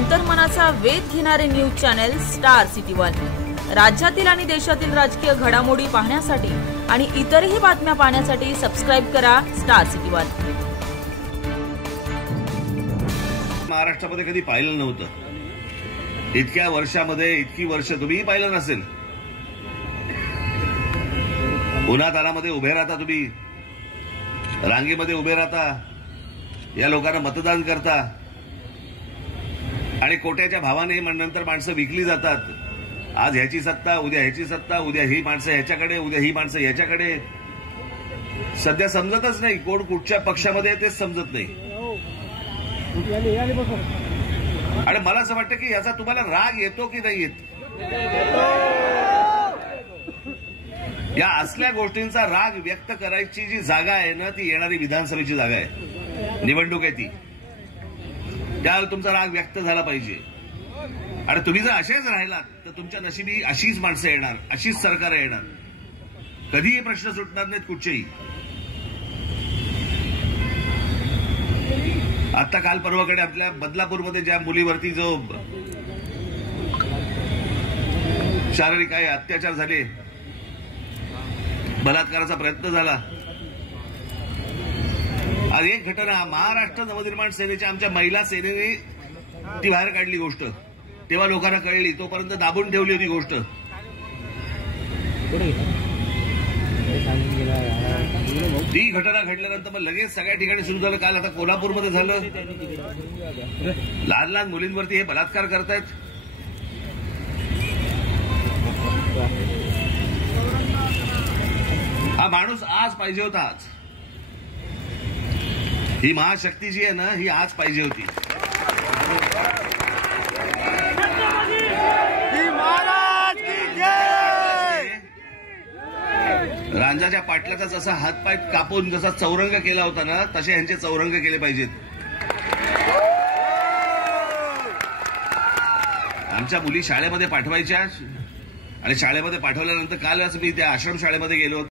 अंतर्मनाचा वेध घेणारे news channel star city one. राज्यातील आणि देशातील राजकीय घडामोडी पाहण्यासाठी आणि इतरही बातम्या पाहण्यासाठी सबस्क्राइब करा स्टार सिटी वन। महाराष्ट्रामध्ये कधी पाहिलं नव्हतं। इतक्या वर्षामध्ये इतकी वर्ष तुम्ही पाहिलं नसेल। उन्हातानामध्ये उभे राहता, तुम्ही रांगेमध्ये उभे राहता, या लोकांना मतदान करता आणि कोट्याच्या भावाने नंतर माणसं विकली जातात। आज ह्याची सत्ता, उद्या ह्याची सत्ता, उद्या ही माणसं ह्याच्याकडे, उद्या ही माणसं ह्याच्याकडे। सध्या समजतच नाही कोण कुठच्या पक्षामध्ये तेच समजत नाही। आणि मला असं वाटतं की याचा तुम्हाला राग येतो की नाही येत? या असल्या गोष्टींचा राग व्यक्त करायची जी जागा आहे ना, ती येणारी विधानसभेची जागा आहे, निवडणूक आहे ती। त्यावेळेला तुमचा राग व्यक्त झाला पाहिजे। आणि तुम्ही जर असेच राहिलात तर तुमच्या नशिबी अशीच माणसं येणार, अशीच सरकार येणार, कधीही प्रश्न सुटणार नाहीत कुठचेही। आता काल परवाकडे आपल्या बदलापूरमध्ये ज्या मुलीवरती जो शारीरिक अत्याचार झाले, बलात्काराचा प्रयत्न झाला, आज एक घटना महाराष्ट्र नवनिर्माण सेनेच्या आमच्या महिला सेनेने ती बाहेर काढली गोष्ट। तेव्हा लोकांना कळली, तोपर्यंत दाबून ठेवली होती गोष्ट। ती घटना घडल्यानंतर मग लगेच सगळ्या ठिकाणी सुरू झालं। काल आता कोल्हापूरमध्ये झालं, लहान लहान मुलींवरती हे बलात्कार करतायत। हा माणूस आज पाहिजे होता। आज ही महाशक्ती जी आहे ना, ही आज पाहिजे होती। रांजाच्या पाटलाचा जसा हातपाय कापून जसा चौरंग केला होता ना, तसे यांचे चौरंग केले पाहिजेत। आमच्या मुली शाळेमध्ये पाठवायच्या आणि शाळेमध्ये पाठवल्यानंतर कालच मी त्या आश्रम शाळेमध्ये गेलो।